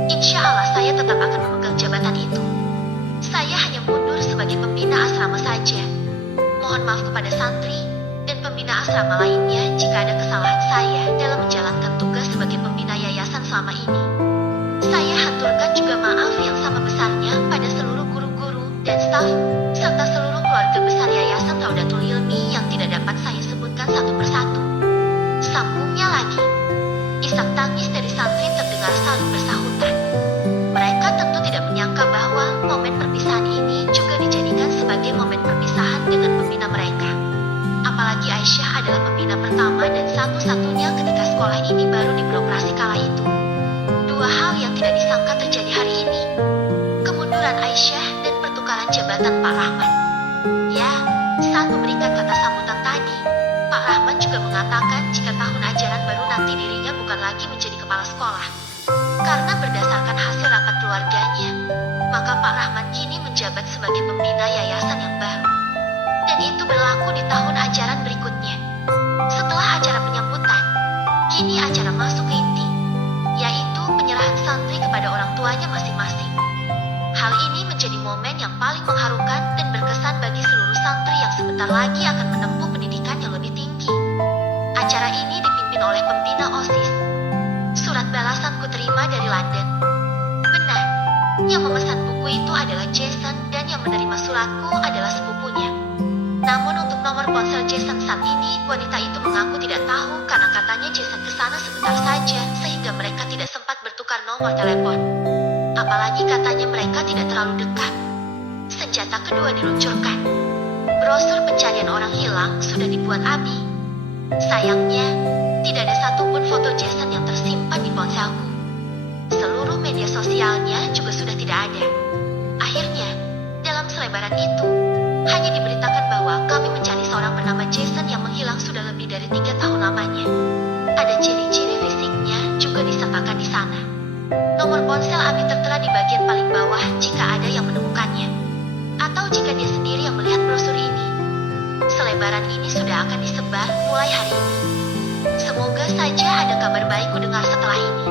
insya Allah saya tetap akan memegang jabatan itu. Saya hanya mundur sebagai pembina asrama saja. Mohon maaf kepada santri dan pembina asrama lainnya jika ada kesalahan saya dalam menjalankan tugas sebagai pembina yayasan selama ini. Saya haturkan juga maaf yang sama besarnya pada seluruh guru-guru dan staf, serta seluruh keluarga besar Yayasan Raudatul Ilmi yang tidak dapat saya sebutkan satu persatu. Sambungnya lagi. Isak tangis dari santri terdengar saling bersahutan. Mereka tentu tidak menyangka bahwa momen perpisahan ini juga dijadikan sebagai momen perpisahan dengan pembina mereka. Apalagi Aisyah adalah pembina pertama dan satu-satunya ketika sekolah ini baru beroperasi kala itu. Dua hal yang tidak disangka terjadi hari ini. Kemunduran Aisyah dan pertukaran jabatan Pak Rahman. Ya, saat memberikan kata sambutan tadi, Pak Rahman juga mengatakan jika tahun ajaran baru nanti dirinya bukan lagi menjadi kepala sekolah. Karena berdasarkan hasil rapat keluarganya, maka Pak Rahman kini menjabat sebagai pembina yayasan yang baru. Dan itu berlaku di tahun ajaran berikutnya. Setelah acara penyambutan, kini acara masuk ke inti, yaitu penyerahan santri kepada orang tuanya masing-masing. Hal ini menjadi momen yang paling mengharukan dan berkesan bagi seluruh santri yang sebentar lagi akan menempuh pendidikan yang lebih tinggi. Acara ini dipimpin oleh pembina OSIS. Surat balasan kuterima dari London. Benar, yang memesan buku itu adalah Jason dan yang menerima suratku adalah sepupunya. Namun untuk nomor ponsel Jason saat ini, wanita itu mengaku tidak tahu karena katanya Jason kesana sebentar saja sehingga mereka tidak sempat bertukar nomor telepon. Apalagi katanya mereka tidak terlalu dekat. Senjata kedua diluncurkan. Brosur pencarian orang hilang sudah dibuat Abi. Sayangnya, tidak ada satupun foto Jason yang tersimpan di ponselku. Seluruh media sosialnya juga sudah tidak ada. Akhirnya, dalam selebaran itu, hanya diberitakan bahwa kami mencari seorang bernama Jason yang menghilang sudah lebih dari 3 tahun lamanya. Ada ciri-ciri fisiknya juga disertakan di sana. Nomor ponsel Abi tertera di bagian paling bawah jika ada yang menemukannya. Atau jika dia sendiri yang melihat brosur ini. Selebaran ini sudah akan disebar mulai hari ini. Semoga saja ada kabar baik ku dengar setelah ini.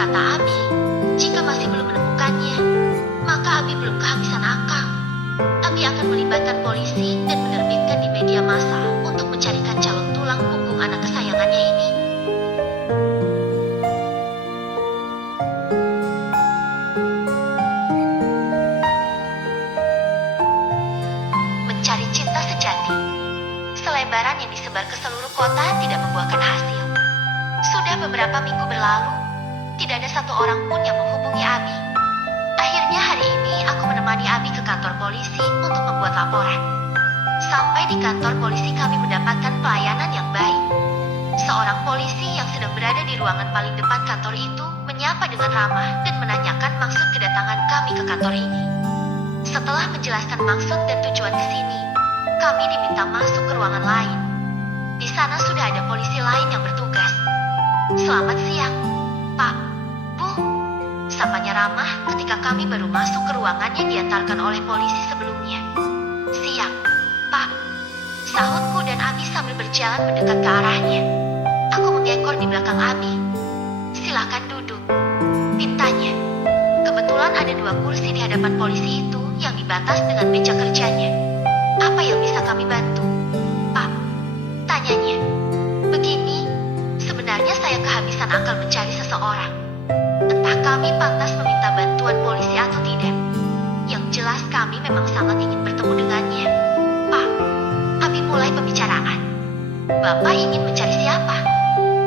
Kata Abi, jika masih belum menemukannya, maka Abi belum kehabisan akal. Abi akan melibatkan polisi dan menerbitkan di media massa untuk mencarikan calon tulang punggung anak kesayangannya ini. Mencari cinta sejati. Selebaran yang disebar ke seluruh kota tidak membuahkan hasil. Sudah beberapa minggu berlalu, tidak ada satu orang pun yang menghubungi Abi. Akhirnya hari ini aku menemani Abi ke kantor polisi untuk membuat laporan. Sampai di kantor polisi kami mendapatkan pelayanan yang baik. Seorang polisi yang sedang berada di ruangan paling depan kantor itu menyapa dengan ramah dan menanyakan ke kantor ini. Setelah menjelaskan maksud dan tujuan ke sini, kami diminta masuk ke ruangan lain. Di sana sudah ada polisi lain yang bertugas. "Selamat siang, Pak, Bu," sapanya ramah ketika kami baru masuk ke ruangan yang diantarkan oleh polisi sebelumnya. "Siang, Pak," sahutku dan Abi sambil berjalan mendekat ke arahnya. Aku mengekor di belakang Abi. "Silakan duduk," pintanya. Kebetulan ada 2 kursi di hadapan polisi itu yang dibatas dengan meja kerjanya. "Apa yang bisa kami bantu, Pak?" tanyanya. "Begini, sebenarnya saya kehabisan akal mencari seseorang. Entah kami pantas meminta bantuan polisi atau tidak. Yang jelas kami memang sangat ingin bertemu dengannya, Pak." Abi mulai pembicaraan. "Bapak ingin mencari siapa?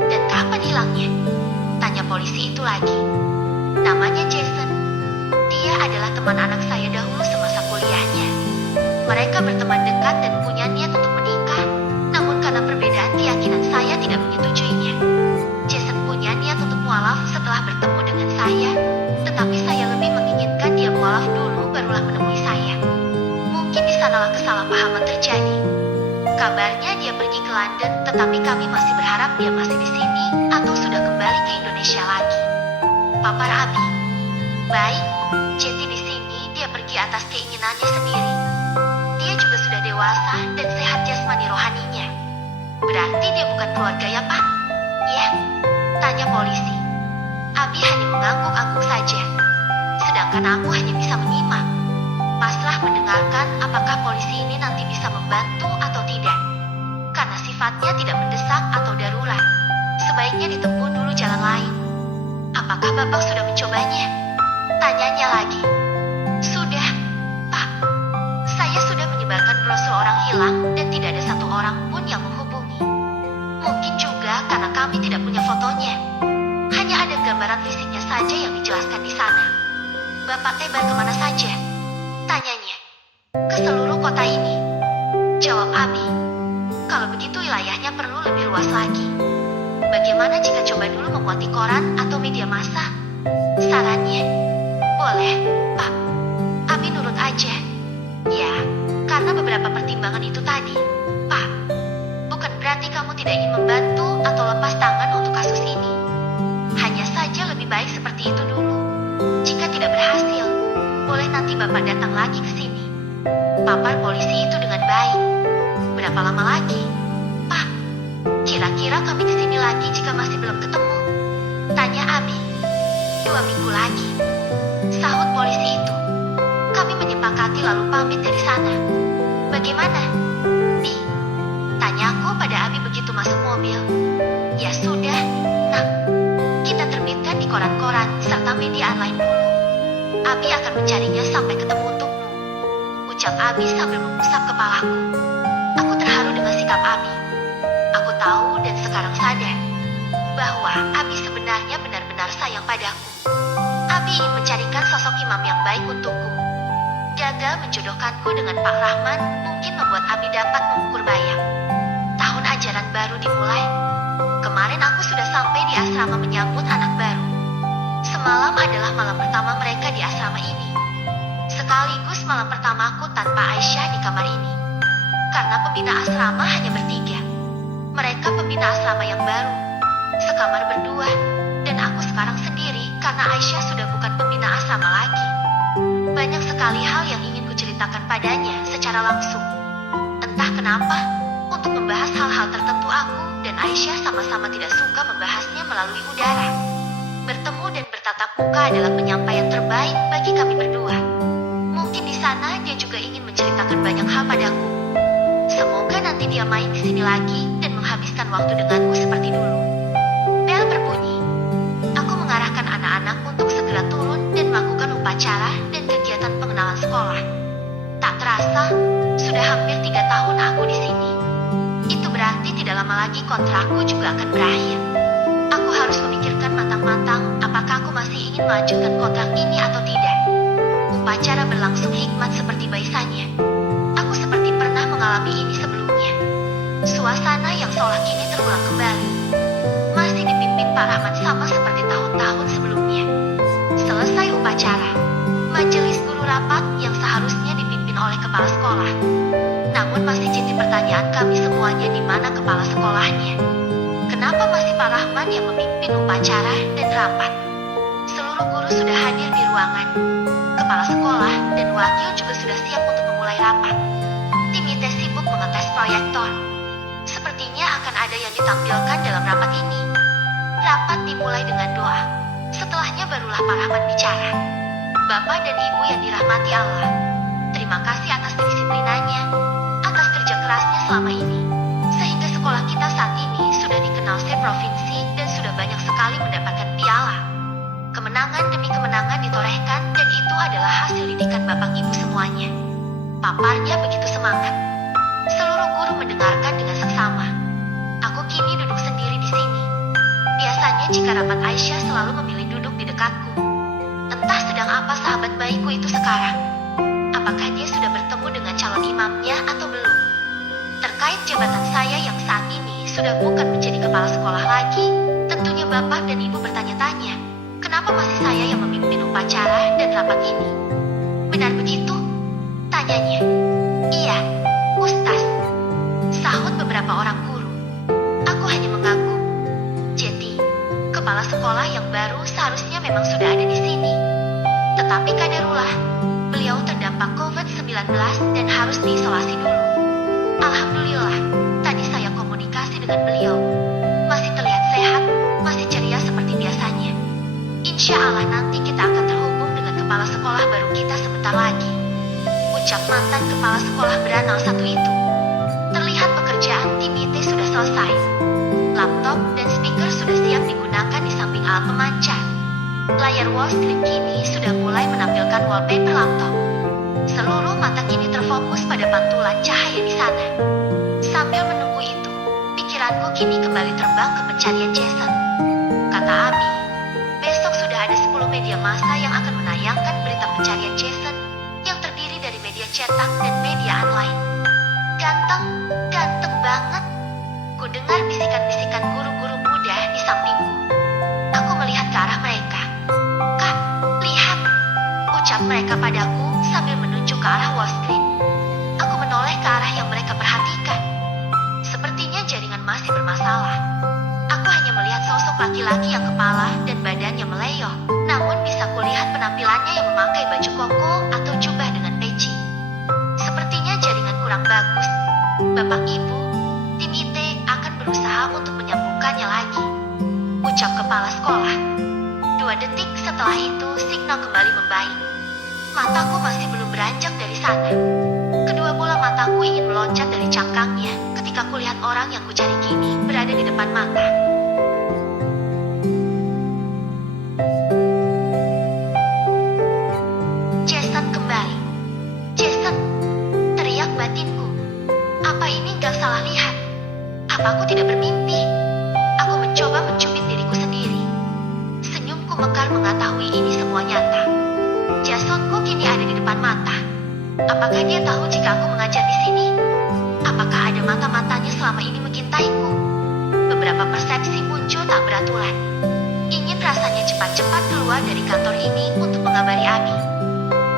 Dan kapan hilangnya?" tanya polisi itu lagi. "Namanya Jason. Dia adalah teman anak saya dahulu semasa kuliahnya. Mereka berteman dekat dan punya niat untuk menikah, namun karena perbedaan keyakinan saya tidak menyetujuinya. Jason punya niat untuk mualaf setelah bertemu dengan saya, tetapi saya lebih menginginkan dia mualaf dulu barulah menemui saya. Mungkin di sanalah kesalahpahaman terjadi. Kabarnya dia pergi ke London, tetapi kami masih berharap dia masih di sini atau sudah kembali ke Indonesia lagi," papar Abi. "Baik, jadi di sini dia pergi atas keinginannya sendiri. Dia juga sudah dewasa dan sehat jasmani rohaninya. Berarti dia bukan keluarga ya, Pak?" "Ya," tanya polisi. Abi hanya mengangguk-angguk saja. Sedangkan aku hanya bisa menyimak. Pasrah mendengarkan apakah polisi ini nanti bisa membantu atau tidak. Karena sifatnya tidak mendesak atau darurat, sebaiknya ditempuh dulu jalan lain. "Apakah Bapak sudah mencobanya?" tanyanya lagi. "Sudah, Pak. Saya sudah menyebarkan brosur orang hilang dan tidak ada satu orang pun yang menghubungi. Mungkin juga karena kami tidak punya fotonya. Hanya ada gambaran fisiknya saja yang dijelaskan di sana." "Bapak tebar kemana saja?" tanyanya. "Ke seluruh kota ini," jawab Abi. "Kalau begitu wilayahnya perlu lebih luas lagi. Bagaimana jika coba dulu memuat di koran atau media massa?" sarannya. "Boleh, Pak." Abi nurut aja. "Ya, karena beberapa pertimbangan itu tadi, Pak. Bukan berarti kamu tidak ingin membantu atau lepas tangan untuk kasus ini. Hanya saja lebih baik seperti itu dulu. Jika tidak berhasil, boleh nanti Bapak datang lagi ke sini," papar polisi itu dengan baik. "Berapa lama lagi, Pak? Kira-kira kami ke sini lagi jika masih belum ketemu?" tanya Abi. 2 minggu lagi," sahut polisi itu. Kami menyepakati lalu pamit dari sana. "Bagaimana, Bi?" tanyaku pada Abi begitu masuk mobil. "Ya sudah, Nak. Kita terbitkan di koran-koran serta media online dulu. Abi akan mencarinya sampai ketemu untukmu," ucap Abi sambil mengusap kepalaku. Aku terharu dengan sikap Abi. Aku tahu dan sekarang sadar bahwa Abi sebenarnya benar-benar sayang padaku. Abi ingin mencarikan sosok imam yang baik untukku. Gagal menjodohkanku dengan Pak Rahman mungkin membuat Abi dapat mengukur bayang. Tahun ajaran baru dimulai. Kemarin aku sudah sampai di asrama menyambut anak baru. Semalam adalah malam pertama mereka di asrama ini. Sekaligus malam pertamaku tanpa Aisyah di kamar ini. Karena pembina asrama hanya bertiga. Mereka pembina asrama yang baru. Sekamar berdua. Dan aku sekarang sendiri karena Aisyah sudah bukan pembina asrama lagi. Banyak sekali hal yang ingin kuceritakan padanya secara langsung. Entah kenapa, untuk membahas hal-hal tertentu aku dan Aisyah sama-sama tidak suka membahasnya melalui udara. Bertemu dan bertatap muka adalah penyampaian terbaik bagi kami berdua. Mungkin di sana dia juga ingin menceritakan banyak hal padaku. Semoga nanti dia main di sini lagi dan menghabiskan waktu denganku seperti dulu. Bel berbunyi. Aku mengarahkan anak-anak untuk segera turun dan melakukan upacara dan kegiatan pengenalan sekolah. Tak terasa, sudah hampir 3 tahun aku di sini. Itu berarti tidak lama lagi kontrakku juga akan berakhir. Aku harus memikirkan matang-matang apakah aku masih ingin melanjutkan kontrak ini atau tidak. Upacara berlangsung hikmat seperti biasanya. Aku seperti pernah mengalami ini sebelumnya. Suasana yang seolah kini terulang kembali. Masih dipimpin Pak Rahman sama seperti tahun-tahun sebelumnya. Selesai upacara, Majelis guru rapat yang seharusnya dipimpin oleh kepala sekolah. Namun masih jadi pertanyaan kami semuanya di mana kepala sekolahnya. Kenapa masih Pak Rahman yang memimpin upacara dan rapat? Seluruh guru sudah hadir di ruangan. Kepala sekolah dan wakil juga sudah siap untuk memulai rapat. Tim IT sibuk mengetes proyektor. Sepertinya akan ada yang ditampilkan dalam rapat ini. Rapat dimulai dengan doa. Setelahnya barulah Pak Rahman bicara. Bapak dan Ibu yang dirahmati Allah, terima kasih atas kedisiplinannya, atas kerja kerasnya selama ini. Sehingga sekolah kita saat ini sudah dikenal se-provinsi dan sudah banyak sekali mendapatkan piala. Kemenangan demi kemenangan ditorehkan dan itu adalah hasil didikan Bapak Ibu semuanya. Paparnya begitu semangat. Seluruh guru mendengarkan dengan seksama. Aku kini duduk sendiri di sini. Biasanya jika rapat Aisyah selalu memilih duduk di dekatku. Entah sedang apa sahabat baikku itu sekarang. Apakah dia sudah bertemu dengan calon imamnya atau belum? Terkait jabatan saya yang saat ini sudah bukan menjadi kepala sekolah lagi, tentunya Bapak dan Ibu bertanya-tanya, kenapa masih saya yang memimpin upacara dan rapat ini? Benar begitu? Tanyanya. Iya, Ustaz. Sahut beberapa orang guru. Aku hanya mengangguk. Jadi, kepala sekolah yang baru seharusnya memang sudah ada di sini. Tetapi kadarullah, beliau terdampak COVID-19 dan harus diisolasi dulu. Alhamdulillah, tadi saya komunikasi dengan beliau. Masih terlihat sehat, masih ceria seperti biasanya. Insya Allah nanti kita akan terhubung dengan kepala sekolah baru kita sebentar lagi. Ucap mantan kepala sekolah beranal satu itu. Terlihat pekerjaan tim IT sudah selesai. Laptop dan speaker sudah siap digunakan di samping alat pemancar. Layar wall screen kini sudah mulai menampilkan wallpaper laptop. Seluruh mata kini terfokus pada pantulan cahaya di sana. Sambil menunggu itu, pikiranku kini kembali terbang ke pencarian Jason. Kata Abi, besok sudah ada 10 media massa yang akan menayangkan berita pencarian Jason yang terdiri dari media cetak dan media online. Ganteng, ganteng banget. Ku dengar bisikan-bisikan guru-guru muda di sampingku. Aku melihat ke arah mereka. Kak, lihat. Ucap mereka padaku sambil menunjuk ke arah wall screen. Aku menoleh ke arah yang mereka perhatikan. Sepertinya jaringan masih bermasalah. Aku hanya melihat sosok laki-laki yang kepala dan badannya meleyoh. Namun bisa kulihat penampilannya yang memakai baju koko atau jubah dengan peci. Sepertinya jaringan kurang bagus. Bapak Ibu, tim IT akan berusaha untuk menyambungkannya lagi. Ucap kepala sekolah. 2 detik setelah itu signal kembali membaik. Mataku masih belum beranjak dari sana. Kedua bola mataku ingin meloncat dari cangkangnya ketika kulihat orang yang kucari kini berada di depan mata. Jason kembali. Jason, teriak batinku. Apa ini gak salah lihat? Apa aku tidak bermimpi? Aku mencoba mencubit diriku sendiri. Senyumku mekar mengetahui ini semua nyata. Jasonku kini ada di depan mata. Apakah dia tahu jika aku mengajar di sini? Apakah ada mata-matanya selama ini mengintaiku? Beberapa persepsi muncul tak beraturan. Ingin rasanya cepat-cepat keluar dari kantor ini untuk mengabari Abi.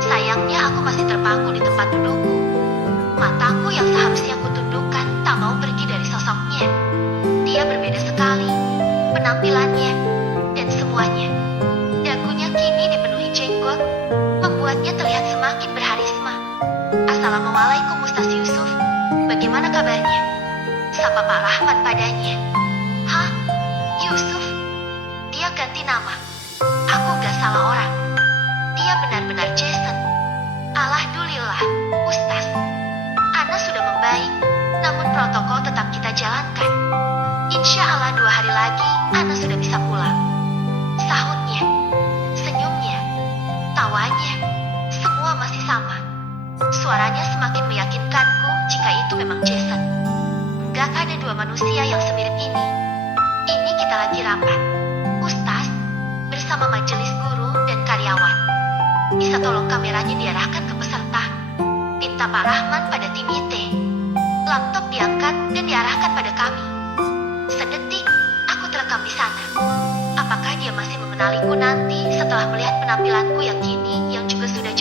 Sayangnya aku masih terpaku di tempat dudukku. Mataku yang seharusnya kutundukkan tak mau pergi dari sosoknya. Dia berbeda sekali, penampilannya, dan semuanya. Dagunya kini dipenuhi jenggot, membuatnya terlihat semakin berharisma. Assalamualaikum Ustaz Yusuf, bagaimana kabarnya? Sapa Pak Rahman padanya. Hah? Yusuf? Dia ganti nama. Aku gak salah orang. Dia benar-benar Jason. Alhamdulillah, Ustaz. Ana sudah membaik, namun protokol tetap kita jalankan. Insya Allah 2 hari lagi, Ana sudah bisa pulang. Sahutnya, senyumnya, tawanya, semua masih sama. Suaranya semakin meyakinkanku jika itu memang Jason. Gak ada 2 manusia yang semirip ini. Ini kita lagi rapat, Ustaz, bersama majelis guru dan karyawan. Bisa tolong kameranya diarahkan ke peserta. Pinta Pak Rahman pada tim IT. Laptop diangkat dan diarahkan pada kami. Sedetik, aku terekam di sana. Apakah dia masih mengenaliku nanti setelah melihat penampilanku yang kini yang juga sudah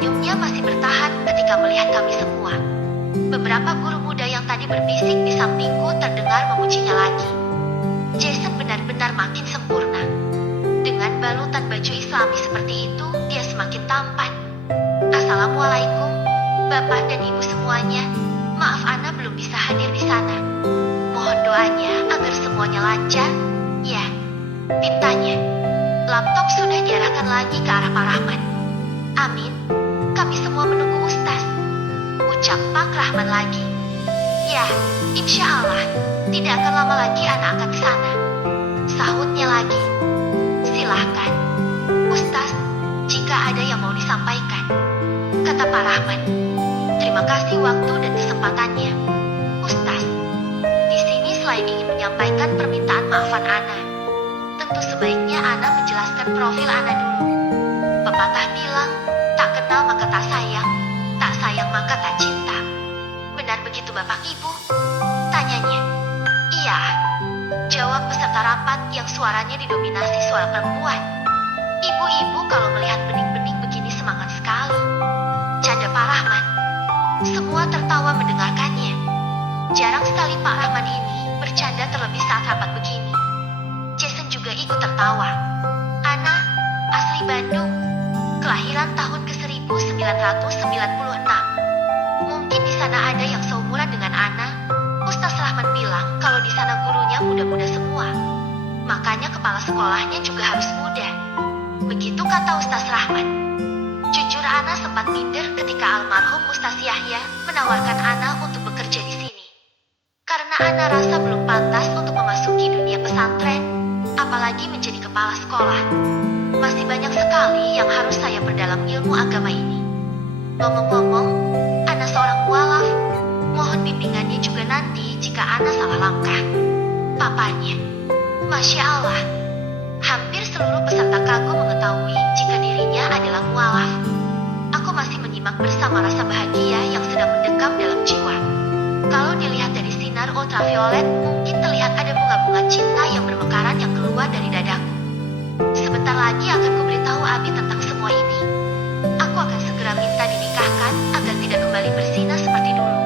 Senyumnya masih bertahan ketika melihat kami semua. Beberapa guru muda yang tadi berbisik di sampingku terdengar memujinya lagi. Jason benar-benar makin sempurna. Dengan balutan baju Islami seperti itu, dia semakin tampan. Assalamualaikum, Bapak dan Ibu semuanya. Maaf Ana belum bisa hadir di sana. Mohon doanya agar semuanya lancar. Ya, pintanya. Laptop sudah diarahkan lagi ke arah Pak Rahman. Amin. Kami semua menunggu Ustaz. Ucap Pak Rahman lagi. Ya, insya Allah. Tidak akan lama lagi anak akan ke sana. Sahutnya lagi. Silahkan, Ustaz, jika ada yang mau disampaikan. Kata Pak Rahman. Terima kasih waktu dan kesempatannya. Ustaz, di sini selain ingin menyampaikan permintaan maafan Ana, tentu sebaiknya Ana menjelaskan profil Ana dulu. Pepatah bilang, tak kenal maka tak sayang maka tak cinta. Benar begitu Bapak Ibu? Tanyanya. Iya. Jawab peserta rapat yang suaranya didominasi suara perempuan. Ibu-ibu kalau melihat bening-bening begini semangat sekali. Canda Pak Rahman. Semua tertawa mendengarkannya. Jarang sekali Pak Rahman ini bercanda terlebih saat rapat begini. Jason juga ikut tertawa. Ana, asli Bandung. Kelahiran tahun ke-1996. Mungkin di sana ada yang seumuran dengan Ana. Ustaz Rahman bilang kalau di sana gurunya muda-muda semua. Makanya kepala sekolahnya juga harus muda. Begitu kata Ustaz Rahman. Jujur Ana sempat minder ketika almarhum Ustaz Yahya menawarkan Ana untuk bekerja di sini. Karena Ana rasa belum pantas untuk memasuki dunia pesantren, apalagi menjadi kepala sekolah. Masih banyak sekali yang harus saya perdalam ilmu agama ini. Ngomong-ngomong, Ana seorang mualaf. Mohon bimbingannya juga nanti jika Ana salah langkah. Papanya. Masya Allah. Hampir seluruh peserta kagum mengetahui jika dirinya adalah mualaf. Aku masih menyimak bersama rasa bahagia yang sedang mendekam dalam jiwa. Kalau dilihat dari sinar ultraviolet, mungkin terlihat ada bunga-bunga cinta yang bermekaran yang keluar dari dadaku. Sebentar lagi akan kuberitahu Abi tentang semua ini. Aku akan segera minta dinikahkan agar tidak kembali berzina seperti dulu.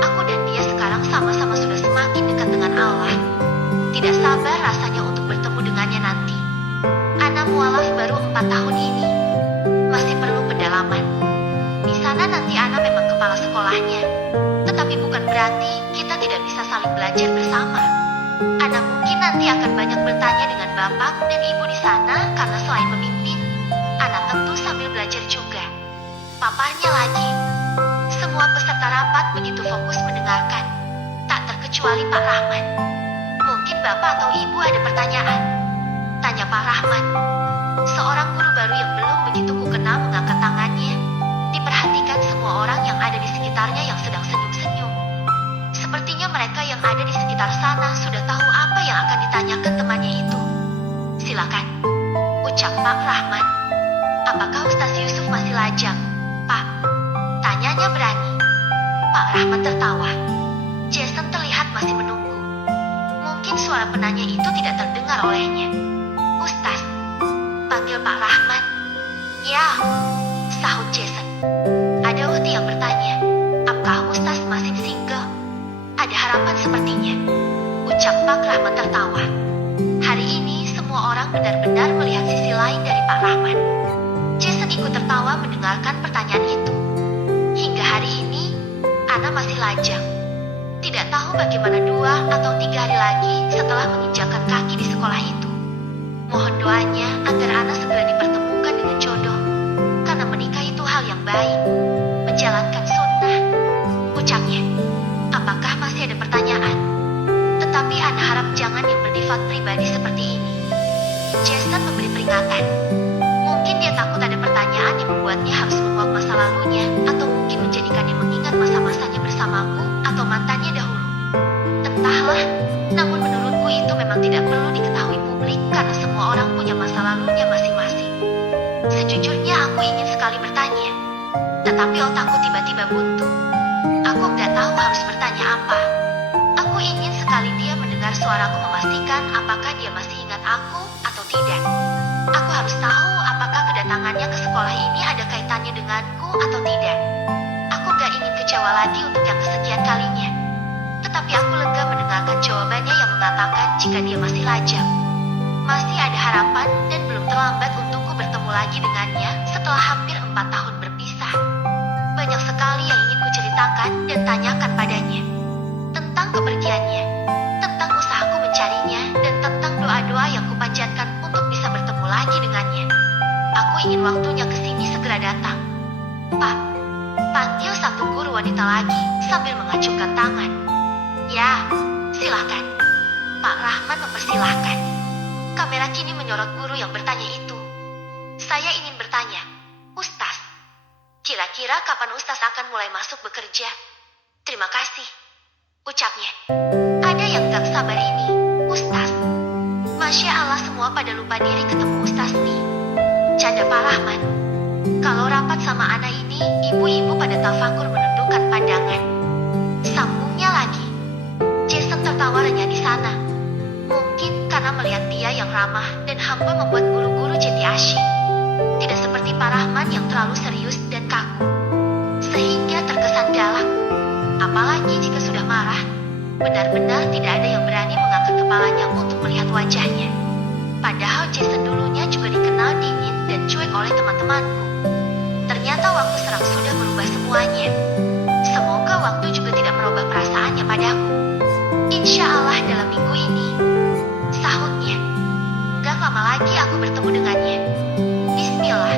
Aku dan dia sekarang sama-sama sudah semakin dekat dengan Allah. Tidak sabar rasanya untuk bertemu dengannya nanti. Ana mualaf baru 4 tahun ini. Masih perlu pendalaman. Di sana nanti Ana memang kepala sekolahnya. Tetapi bukan berarti kita tidak bisa saling belajar bersama. Ana mungkin nanti akan banyak bertanya dengan bapak dan ibu di sana karena selain memimpin, Ana tentu sambil belajar juga. Papanya lagi. Semua peserta rapat begitu fokus mendengarkan. Tak terkecuali Pak Rahman. Mungkin bapak atau ibu ada pertanyaan. Tanya Pak Rahman. Seorang guru baru yang belum begitu kukenal mengangkat tangannya. Diperhatikan semua orang yang ada di sekitarnya yang sedang senyum-senyum. Sepertinya mereka yang ada di sekitar sana sudah tahu apa yang akan ditanyakan temannya itu. Silakan, ucap Pak Rahman. Apakah Ustaz Yusuf masih lajang? Pak, tanyanya berani. Pak Rahman tertawa. Jason terlihat masih menunggu. Mungkin suara penanya itu tidak terdengar olehnya. Ustaz, panggil Pak Rahman. Ya, sahut Jason. Ada ukti yang bertanya, apakah Ustaz masih single? Ada harapan sepertinya. Ucap Pak Rahman tertawa. Hari ini semua orang benar-benar melihat sisi lain dari Pak Rahman. Jason ikut tertawa mendengarkan pertanyaan itu. Hingga hari ini, Ana masih lajang. Tidak tahu bagaimana 2 atau 3 hari lagi setelah menginjakkan kaki di sekolah itu. Mohon doanya agar Ana segera dipertemukan dengan jodoh. Karena menikah itu hal yang baik. Menjalankan sunnah. Ucapnya. Apakah masih ada pertanyaan? Tetapi Ana harap jangan yang bersifat pribadi seperti ini. Jason memberi peringatan. Mungkin dia takut ada pertanyaan yang membuatnya harus menguak masa lalunya, atau mungkin menjadikannya mengingat masa-masanya bersamaku atau mantannya dahulu. Entahlah, namun menurutku itu memang tidak perlu diketahui publik karena semua orang punya masa lalunya masing-masing. Sejujurnya aku ingin sekali bertanya, tetapi otakku tiba-tiba buntu. Aku nggak tahu harus bertanya apa. Aku ingin sekali dia mendengar suaraku memastikan apakah dia masih ingat aku atau tidak. Aku harus tahu apakah kedatangannya ke sekolah ini ada kaitannya bertanya denganku atau tidak. Aku gak ingin kecewa lagi untuk yang kesekian kalinya. Tetapi aku lega mendengarkan jawabannya yang mengatakan jika dia masih lajang. Masih ada harapan dan belum terlambat untukku bertemu lagi dengannya setelah hampir 4 tahun berpisah. Banyak sekali yang ingin kuceritakan dan tanyakan padanya. Tentang kepergiannya, tentang usahaku mencarinya, dan tentang doa-doa yang kupanjatkan untuk bisa bertemu lagi dengannya. Aku ingin waktunya kesini segera datang. Pak, panggil satu guru wanita lagi sambil mengacungkan tangan. Ya, silakan. Pak Rahman mempersilahkan. Kamera kini menyorot guru yang bertanya itu. Saya ingin bertanya, Ustaz, kira-kira kapan Ustaz akan mulai masuk bekerja? Terima kasih, ucapnya. Ada yang gak sabar ini, Ustaz. Masya Allah, semua pada lupa diri ketemu Ustaz nih. Canda Pak Rahman. Kalau rapat sama anak ini, ibu-ibu pada tafakur menundukkan pandangan. Sambungnya lagi. Jason tertawa renyah di sana. Mungkin karena melihat dia yang ramah dan humble membuat guru-guru jadi asyik. Tidak seperti Pak Rahman yang terlalu serius dan kaku. Sehingga terkesan galak. Apalagi jika sudah marah. Benar-benar tidak ada yang berani mengangkat kepalanya untuk melihat wajahnya. Padahal Jason dulunya juga dikenal dingin dan cuek oleh teman-temanku. Ternyata waktu seram sudah merubah semuanya. Semoga waktu juga tidak merubah perasaannya padaku. Insya Allah dalam minggu ini, sahutnya. Gak lama lagi aku bertemu dengannya. Bismillah.